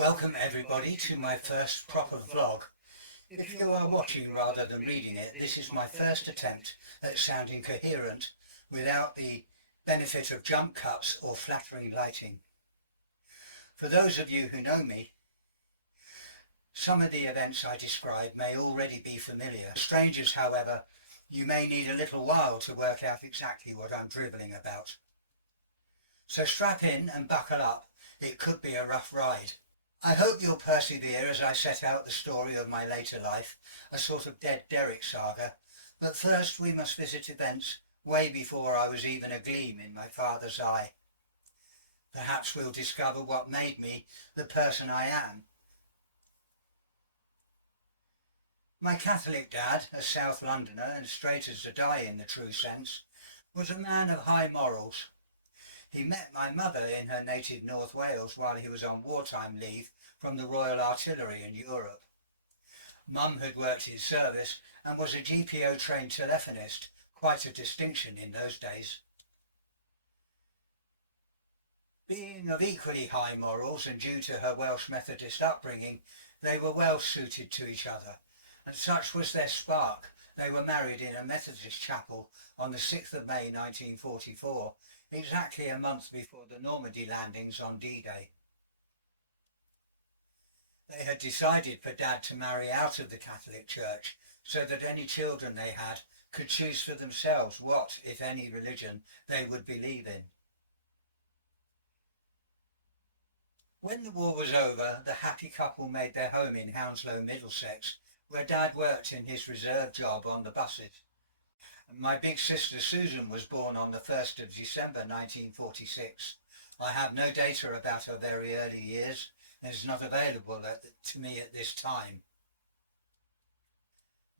Welcome everybody to my first proper vlog. If you are watching rather than reading it, this is my first attempt at sounding coherent without the benefit of jump cuts or flattering lighting. For those of you who know me, some of the events I describe may already be familiar. Strangers, however, you may need a little while to work out exactly what I'm drivelling about. So strap in and buckle up, it could be a rough ride. I hope you'll persevere as I set out the story of my later life, a sort of dead Derrick saga, but first we must visit events way before I was even a gleam in my father's eye. Perhaps we'll discover what made me the person I am. My Catholic dad, a South Londoner and straight as a die in the true sense, was a man of high morals. He met my mother in her native North Wales while he was on wartime leave from the Royal Artillery in Europe. Mum had worked in service and was a GPO-trained telephonist, quite a distinction in those days. Being of equally high morals and due to her Welsh Methodist upbringing, they were well suited to each other, and such was their spark. They were married in a Methodist chapel on the 6th of May 1944, exactly a month before the Normandy landings on D-Day. They had decided for Dad to marry out of the Catholic Church so that any children they had could choose for themselves what, if any, religion they would believe in. When the war was over, the happy couple made their home in Hounslow, Middlesex, where Dad worked in his reserve job on the buses. My big sister Susan was born on the 1st of December 1946. I have no data about her very early years and is not available to me at this time.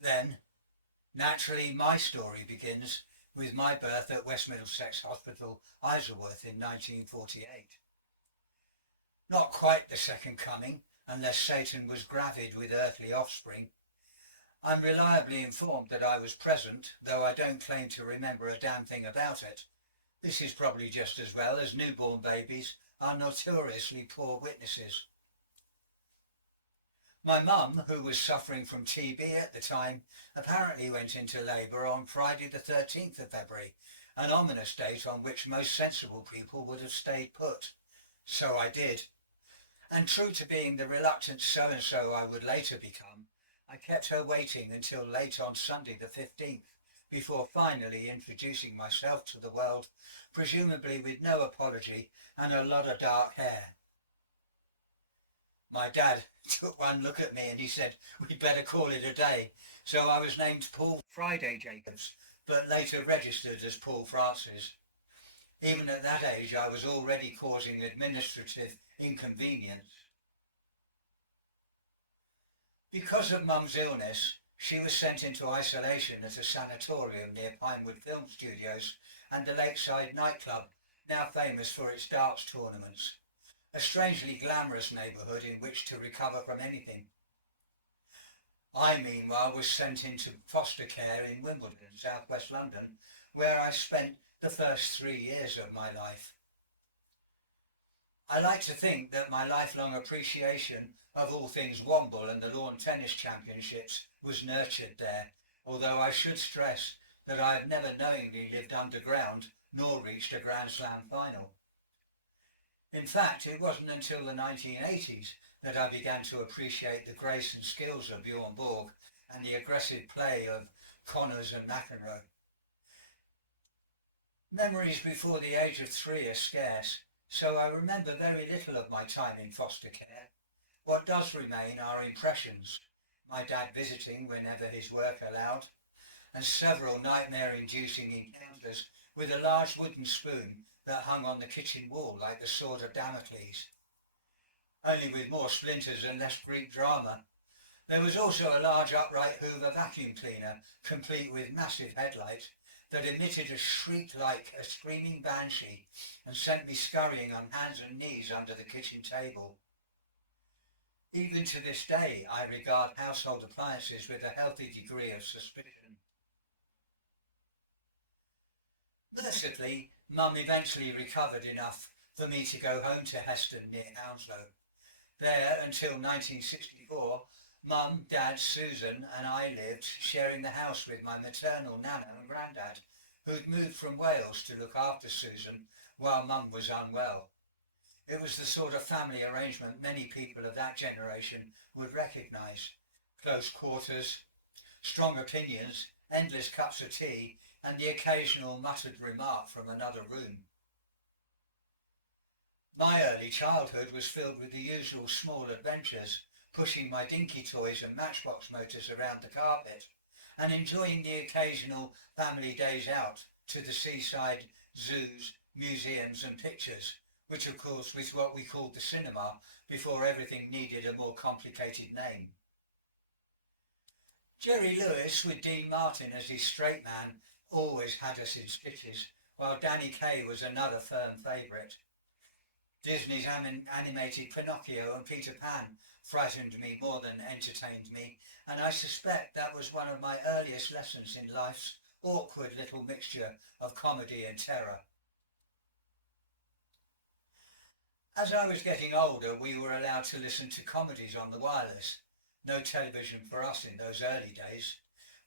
Then, naturally, my story begins with my birth at West Middlesex Hospital, Isleworth in 1948. Not quite the second coming, unless Satan was gravid with earthly offspring. I'm reliably informed that I was present, though I don't claim to remember a damn thing about it. This is probably just as well, as newborn babies are notoriously poor witnesses. My mum, who was suffering from TB at the time, apparently went into labour on Friday the 13th of February, an ominous date on which most sensible people would have stayed put. So I did. And true to being the reluctant so-and-so I would later become, I kept her waiting until late on Sunday the 15th before finally introducing myself to the world, presumably with no apology and a lot of dark hair. My dad took one look at me and he said, "We'd better call it a day." So I was named Paul Friday Jacobs, but later registered as Paul Francis. Even at that age, I was already causing administrative inconvenience. Because of Mum's illness, she was sent into isolation at a sanatorium near Pinewood Film Studios and a lakeside nightclub, now famous for its darts tournaments. A strangely glamorous neighbourhood in which to recover from anything. I, meanwhile, was sent into foster care in Wimbledon, southwest London, where I spent the first 3 years of my life. I like to think that my lifelong appreciation of all things Womble and the lawn tennis championships was nurtured there, although I should stress that I have never knowingly lived underground nor reached a Grand Slam final. In fact, it wasn't until the 1980s that I began to appreciate the grace and skills of Bjorn Borg and the aggressive play of Connors and McEnroe. Memories before the age of 3 are scarce, so I remember very little of my time in foster care. What does remain are impressions, my dad visiting whenever his work allowed, and several nightmare-inducing encounters with a large wooden spoon that hung on the kitchen wall like the sword of Damocles, only with more splinters and less Greek drama. There was also a large upright Hoover vacuum cleaner, complete with massive headlights, that emitted a shriek like a screaming banshee and sent me scurrying on hands and knees under the kitchen table. Even to this day, I regard household appliances with a healthy degree of suspicion. Mercifully, Mum eventually recovered enough for me to go home to Heston near Hounslow. There, until 1964, Mum, Dad, Susan and I lived sharing the house with my maternal nana and granddad, who'd moved from Wales to look after Susan while Mum was unwell. It was the sort of family arrangement many people of that generation would recognise. Close quarters, strong opinions, endless cups of tea, and the occasional muttered remark from another room. My early childhood was filled with the usual small adventures, pushing my dinky toys and matchbox motors around the carpet, and enjoying the occasional family days out to the seaside, zoos, museums and pictures, which of course was what we called the cinema before everything needed a more complicated name. Jerry Lewis, with Dean Martin as his straight man, always had us in stitches, while Danny Kaye was another firm favourite. Disney's animated Pinocchio and Peter Pan frightened me more than entertained me, and I suspect that was one of my earliest lessons in life's awkward little mixture of comedy and terror. As I was getting older, we were allowed to listen to comedies on the wireless. No television for us in those early days.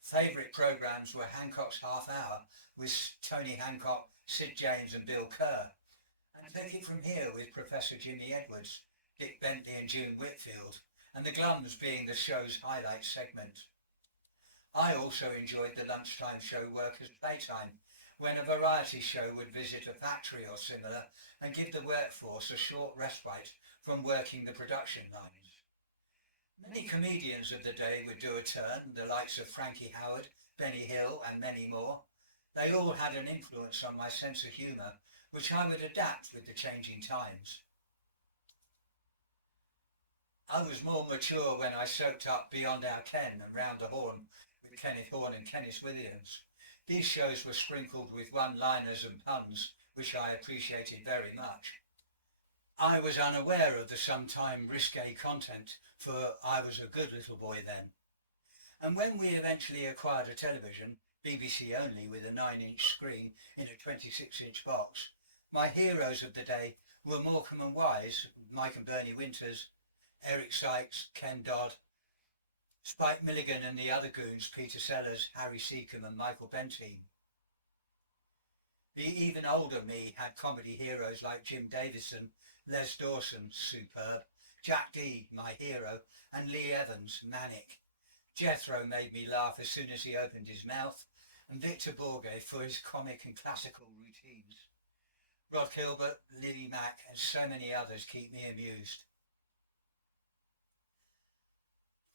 Favourite programmes were Hancock's Half Hour with Tony Hancock, Sid James and Bill Kerr, and Take It From Here with Professor Jimmy Edwards, Dick Bentley and June Whitfield, and the Glums being the show's highlight segment. I also enjoyed the lunchtime show Workers' Playtime, when a variety show would visit a factory or similar and give the workforce a short respite from working the production lines. Many comedians of the day would do a turn, the likes of Frankie Howard, Benny Hill and many more. They all had an influence on my sense of humour, which I would adapt with the changing times. I was more mature when I soaked up Beyond Our Ken and Round the Horn with Kenneth Horne and Kenneth Williams. These shows were sprinkled with one-liners and puns, which I appreciated very much. I was unaware of the sometime risque content, for I was a good little boy then. And when we eventually acquired a television, BBC only with a 9-inch screen in a 26-inch box, my heroes of the day were Morecambe and Wise, Mike and Bernie Winters, Eric Sykes, Ken Dodd, Spike Milligan and the other goons, Peter Sellers, Harry Seacombe and Michael Benteen. The even older me had comedy heroes like Jim Davison, Les Dawson, superb, Jack Dee, my hero, and Lee Evans, manic. Jethro made me laugh as soon as he opened his mouth, and Victor Borge for his comic and classical routines. Rod Gilbert, Lily Mack and so many others keep me amused.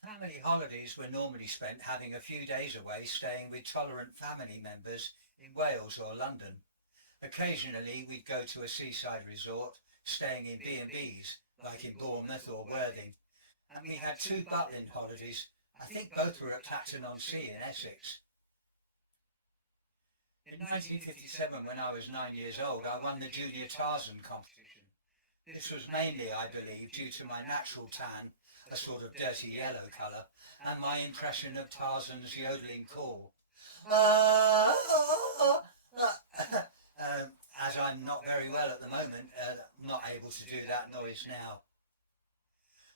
Family holidays were normally spent having a few days away staying with tolerant family members in Wales or London. Occasionally we'd go to a seaside resort, staying in B&Bs, like in Bournemouth or Worthing, and we had 2 Butlin holidays. I think both were at Clacton-on-Sea in Essex. In 1957, when I was 9 years old, I won the Junior Tarzan competition. This was mainly, I believe, due to my natural tan, a sort of dirty yellow colour, and my impression of Tarzan's yodeling call. As I'm not very well at the moment, not able to do that noise now.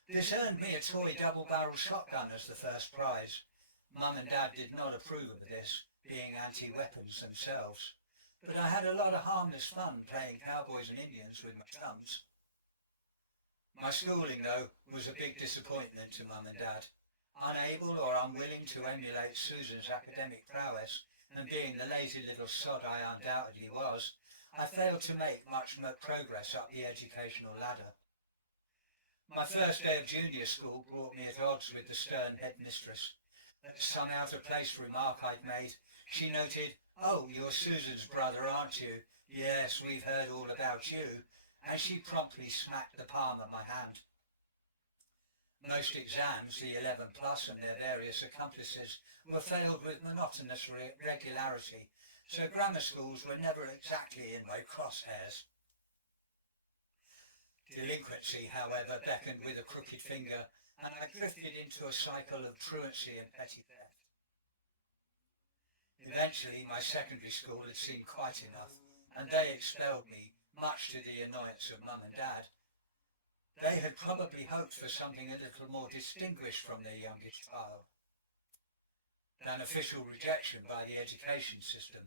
This earned me a toy double-barrel shotgun as the first prize. Mum and Dad did not approve of this, being anti-weapons themselves, but I had a lot of harmless fun playing cowboys and Indians with my chums. My schooling, though, was a big disappointment to Mum and Dad. Unable or unwilling to emulate Susan's academic prowess, and being the lazy little sod I undoubtedly was, I failed to make much progress up the educational ladder. My first day of junior school brought me at odds with the stern headmistress. At some out-of-place remark I'd made, she noted, "Oh, you're Susan's brother, aren't you? Yes, we've heard all about you," and she promptly smacked the palm of my hand. Most exams, the 11 plus and their various accomplices, were failed with monotonous regularity, so grammar schools were never exactly in my crosshairs. Delinquency, however, beckoned with a crooked finger, and I drifted into a cycle of truancy and petty theft. Eventually, my secondary school had seen quite enough, and they expelled me, much to the annoyance of Mum and Dad. They had probably hoped for something a little more distinguished from their youngest child than official rejection by the education system.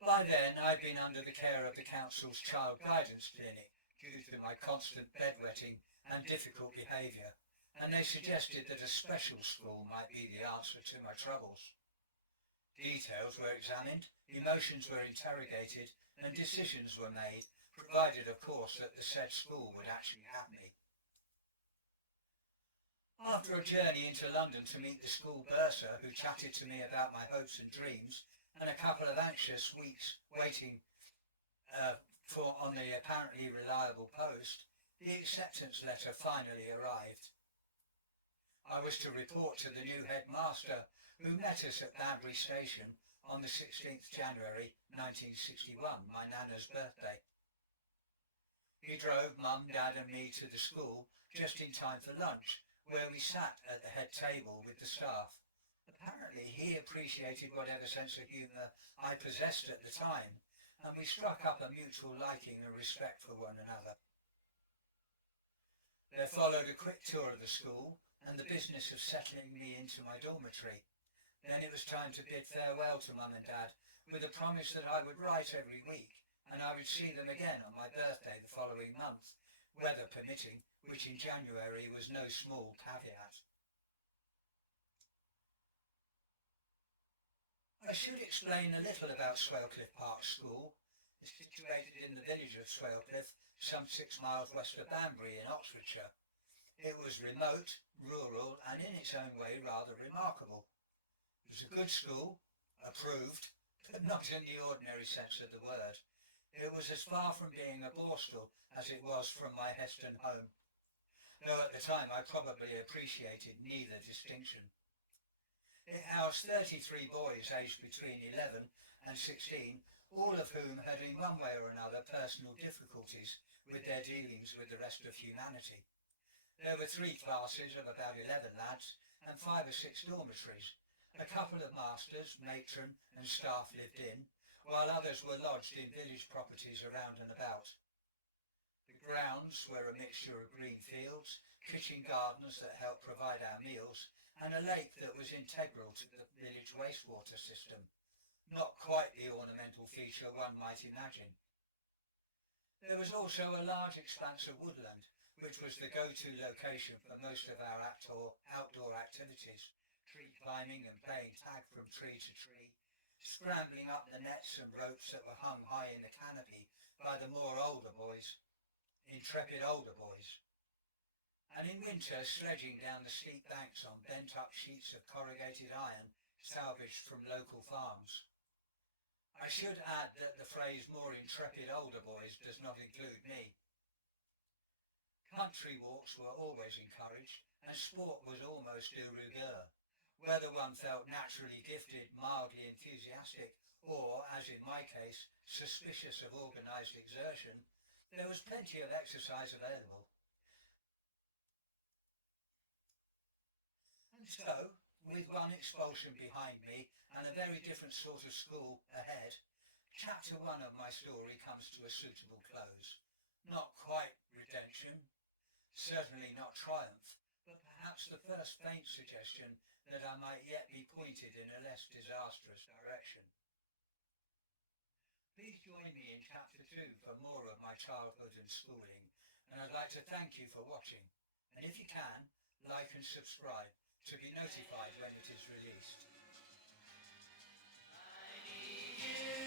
By then, I'd been under the care of the council's child guidance clinic due to my constant bedwetting and difficult behaviour, and they suggested that a special school might be the answer to my troubles. Details were examined, emotions were interrogated, and decisions were made, provided of course that the said school would actually have me. After a journey into London to meet the school bursar who chatted to me about my hopes and dreams, and a couple of anxious weeks waiting on the apparently reliable post, the acceptance letter finally arrived. I was to report to the new headmaster, who met us at Banbury Station on the 16th January 1961, my Nana's birthday. He drove Mum, Dad and me to the school just in time for lunch, where we sat at the head table with the staff. Apparently he appreciated whatever sense of humour I possessed at the time, and we struck up a mutual liking and respect for one another. There followed a quick tour of the school and the business of settling me into my dormitory. Then it was time to bid farewell to Mum and Dad, with a promise that I would write every week, and I would see them again on my birthday the following month, weather permitting, which in January was no small caveat. I should explain a little about Swalcliffe Park School. It's situated in the village of Swalcliffe, some 6 miles west of Banbury in Oxfordshire. It was remote, rural, and in its own way rather remarkable. It was a good school, approved, but not in the ordinary sense of the word. It was as far from being a borstal as it was from my Heston home, though at the time I probably appreciated neither distinction. It housed 33 boys aged between 11 and 16, all of whom had in one way or another personal difficulties with their dealings with the rest of humanity. There were 3 classes of about 11 lads and 5 or 6 dormitories. A couple of masters, matron and staff lived in, while others were lodged in village properties around and about. The grounds were a mixture of green fields, kitchen gardens that helped provide our meals, and a lake that was integral to the village wastewater system, not quite the ornamental feature one might imagine. There was also a large expanse of woodland, which was the go-to location for most of our outdoor activities, tree climbing and playing tag from tree to tree, scrambling up the nets and ropes that were hung high in the canopy by the intrepid older boys, and in winter sledging down the steep banks on bent-up sheets of corrugated iron salvaged from local farms. I should add that the phrase more intrepid older boys does not include me. Country walks were always encouraged, and sport was almost de rigueur. Whether one felt naturally gifted, mildly enthusiastic, or, as in my case, suspicious of organised exertion, there was plenty of exercise available. And so, with one expulsion behind me and a very different sort of school ahead, chapter 1 of my story comes to a suitable close. Not quite redemption, certainly not triumph, but perhaps the first faint suggestion that I might yet be pointed in a less disastrous direction. Please join me in chapter 2 for more of my childhood and schooling, and I'd like to thank you for watching, and if you can, like and subscribe to be notified when it is released. I need you.